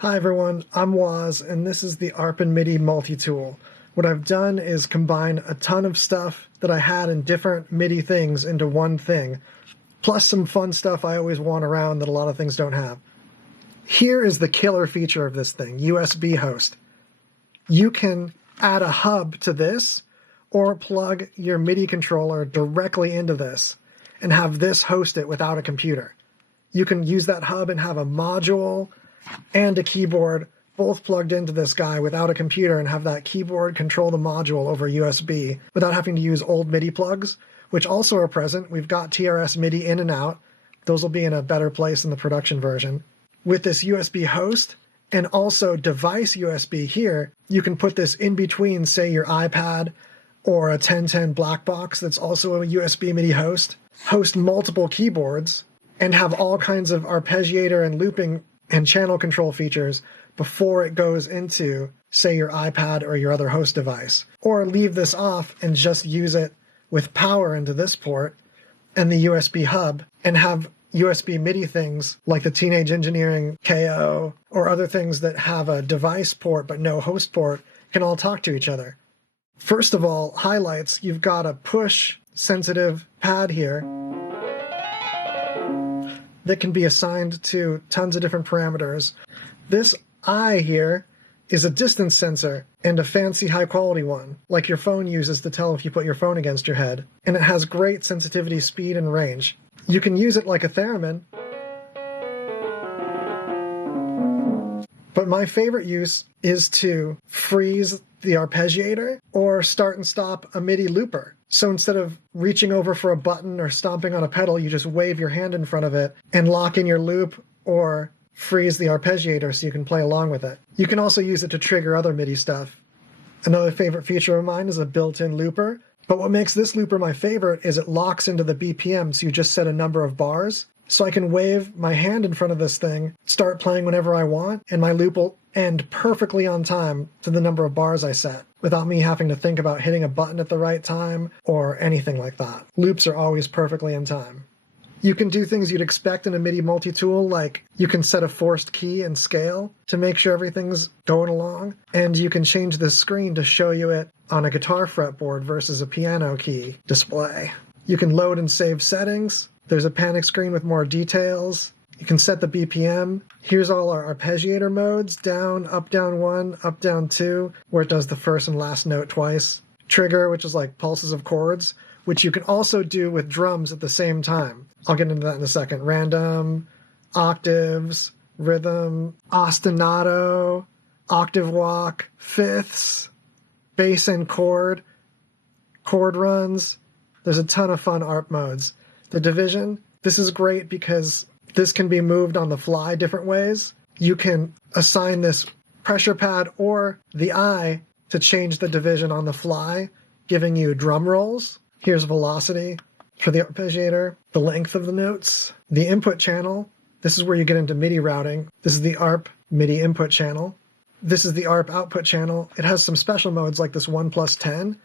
Hi everyone, I'm Waz, and this is the ARPnMIDI multi-tool. What I've done is combine a ton of stuff that I had in different MIDI things into one thing, plus some fun stuff I always want around that a lot of things don't have. Here is the killer feature of this thing, USB host. You can add a hub to this, or plug your MIDI controller directly into this, and have this host it without a computer. You can use that hub and have a module and a keyboard both plugged into this guy without a computer, and have that keyboard control the module over USB without having to use old MIDI plugs, which also are present. We've got TRS MIDI in and out. Those will be in a better place in the production version. With this USB host and also device USB here, you can put this in between, say, your iPad or a 1010 black box that's also a USB MIDI host multiple keyboards, and have all kinds of arpeggiator and looping and channel control features before it goes into, say, your iPad or your other host device. Or leave this off and just use it with power into this port and the USB hub, and have USB MIDI things like the Teenage Engineering KO or other things that have a device port but no host port can all talk to each other. First of all, highlights, you've got a push sensitive pad here that can be assigned to tons of different parameters. This eye here is a distance sensor, and a fancy high quality one, like your phone uses to tell if you put your phone against your head. And it has great sensitivity, speed, and range. You can use it like a theremin, but my favorite use is to freeze the arpeggiator or start and stop a MIDI looper. So instead of reaching over for a button or stomping on a pedal, you just wave your hand in front of it and lock in your loop or freeze the arpeggiator so you can play along with it. You can also use it to trigger other MIDI stuff. Another favorite feature of mine is a built-in looper, but what makes this looper my favorite is it locks into the BPM, so you just set a number of bars. So I can wave my hand in front of this thing, start playing whenever I want, and my loop will end perfectly on time to the number of bars I set, without me having to think about hitting a button at the right time or anything like that. Loops are always perfectly in time. You can do things you'd expect in a MIDI multi-tool, like you can set a forced key and scale to make sure everything's going along, and you can change this screen to show you it on a guitar fretboard versus a piano key display. You can load and save settings. There's a panic screen with more details. You can set the BPM. Here's all our arpeggiator modes: down, up, down 1, up, down 2, where it does the first and last note twice. Trigger, which is like pulses of chords, which you can also do with drums at the same time. I'll get into that in a second. Random, octaves, rhythm, ostinato, octave walk, fifths, bass and chord runs. There's a ton of fun ARP modes. The division, this is great because this can be moved on the fly different ways. You can assign this pressure pad or the eye to change the division on the fly, giving you drum rolls. Here's velocity for the arpeggiator, the length of the notes, the input channel. This is where you get into MIDI routing. This is the ARP MIDI input channel. This is the ARP output channel. It has some special modes like this 1+10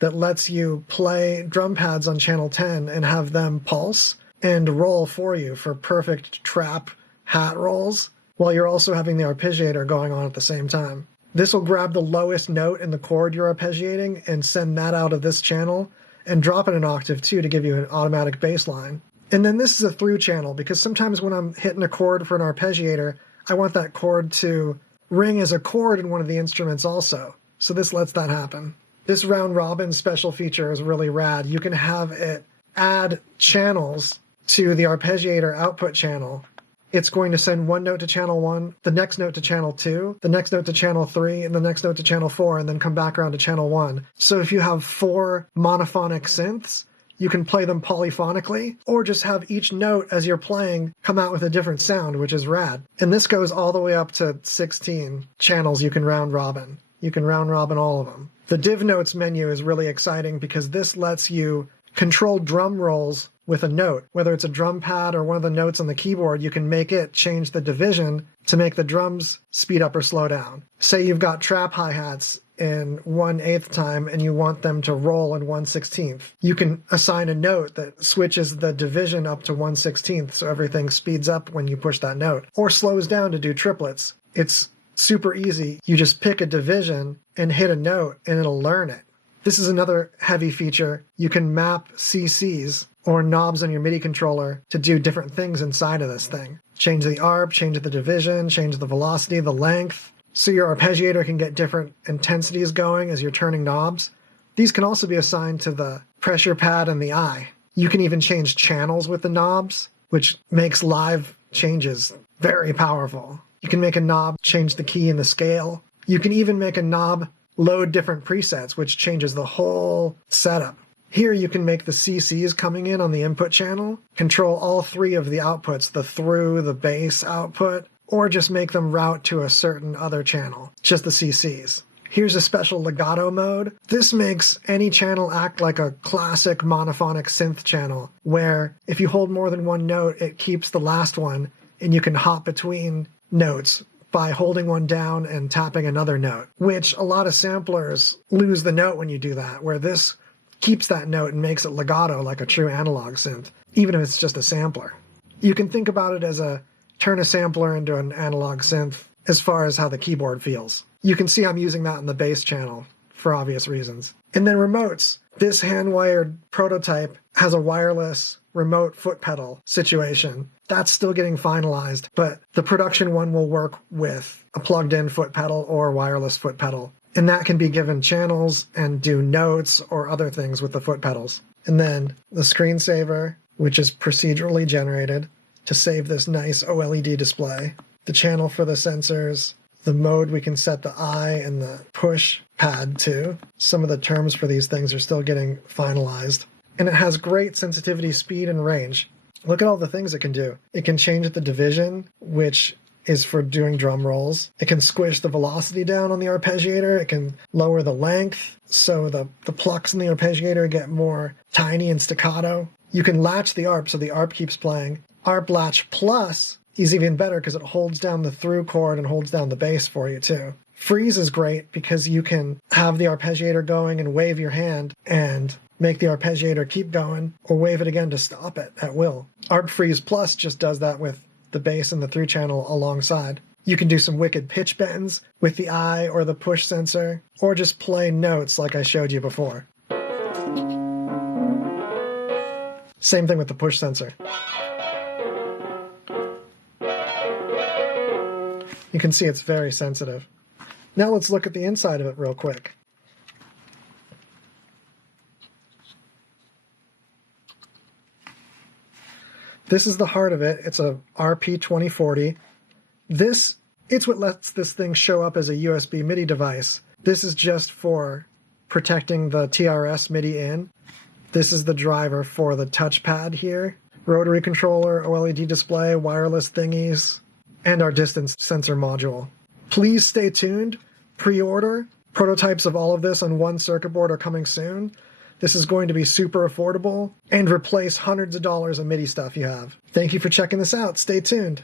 that lets you play drum pads on channel 10 and have them pulse and roll for you for perfect trap hat rolls, while you're also having the arpeggiator going on at the same time. This will grab the lowest note in the chord you're arpeggiating and send that out of this channel, and drop it an octave too to give you an automatic bass line. And then this is a through channel, because sometimes when I'm hitting a chord for an arpeggiator, I want that chord to ring as a chord in one of the instruments also. So this lets that happen. This round robin special feature is really rad. You can have it add channels to the arpeggiator output channel. It's going to send one note to channel 1, the next note to channel 2, the next note to channel 3, and the next note to channel 4, and then come back around to channel 1. So if you have 4 monophonic synths, you can play them polyphonically, or just have each note as you're playing come out with a different sound, which is rad. And this goes all the way up to 16 channels you can round robin. You can round robin all of them. The div notes menu is really exciting because this lets you control drum rolls with a note. Whether it's a drum pad or one of the notes on the keyboard, you can make it change the division to make the drums speed up or slow down. Say you've got trap hi-hats in 1/8 time and you want them to roll in 1/16. You can assign a note that switches the division up to 1/16 so everything speeds up when you push that note, or slows down to do triplets. It's super easy. You just pick a division and hit a note and it'll learn it. This is another heavy feature. You can map CCs or knobs on your MIDI controller to do different things inside of this thing. Change the arp, change the division, change the velocity, the length. So your arpeggiator can get different intensities going as you're turning knobs. These can also be assigned to the pressure pad and the eye. You can even change channels with the knobs, which makes live changes very powerful. You can make a knob change the key and the scale. You can even make a knob load different presets, which changes the whole setup. Here you can make the CCs coming in on the input channel, control all three of the outputs, the through, the bass output, or just make them route to a certain other channel, just the CCs. Here's a special legato mode. This makes any channel act like a classic monophonic synth channel, where if you hold more than one note, it keeps the last one, and you can hop between notes by holding one down and tapping another note, which a lot of samplers lose the note when you do that, where this keeps that note and makes it legato like a true analog synth, even if it's just a sampler. You can think about it as turn a sampler into an analog synth as far as how the keyboard feels. You can see I'm using that in the bass channel for obvious reasons. And then remotes. This hand-wired prototype has a wireless remote foot pedal situation. That's still getting finalized, but the production one will work with a plugged-in foot pedal or wireless foot pedal. And that can be given channels and do notes or other things with the foot pedals. And then the screensaver, which is procedurally generated to save this nice OLED display. The channel for the sensors. The mode we can set the eye and the push pad to. Some of the terms for these things are still getting finalized. And it has great sensitivity, speed, and range. Look at all the things it can do. It can change the division, which is for doing drum rolls. It can squish the velocity down on the arpeggiator. It can lower the length, so the plucks in the arpeggiator get more tiny and staccato. You can latch the arp, so the arp keeps playing. Arp latch plus is even better because it holds down the through chord and holds down the bass for you too. Freeze is great because you can have the arpeggiator going and wave your hand and make the arpeggiator keep going, or wave it again to stop it at will. Arp Freeze Plus just does that with the bass and the through channel alongside. You can do some wicked pitch bends with the eye or the push sensor, or just play notes like I showed you before. Same thing with the push sensor. You can see it's very sensitive. Now let's look at the inside of it real quick. This is the heart of it. It's a RP2040. It's what lets this thing show up as a USB MIDI device. This is just for protecting the TRS MIDI in. This is the driver for the touchpad here. Rotary controller, OLED display, wireless thingies, and our distance sensor module. Please stay tuned. Pre-order. Prototypes of all of this on one circuit board are coming soon. This is going to be super affordable and replace hundreds of dollars of MIDI stuff you have. Thank you for checking this out. Stay tuned.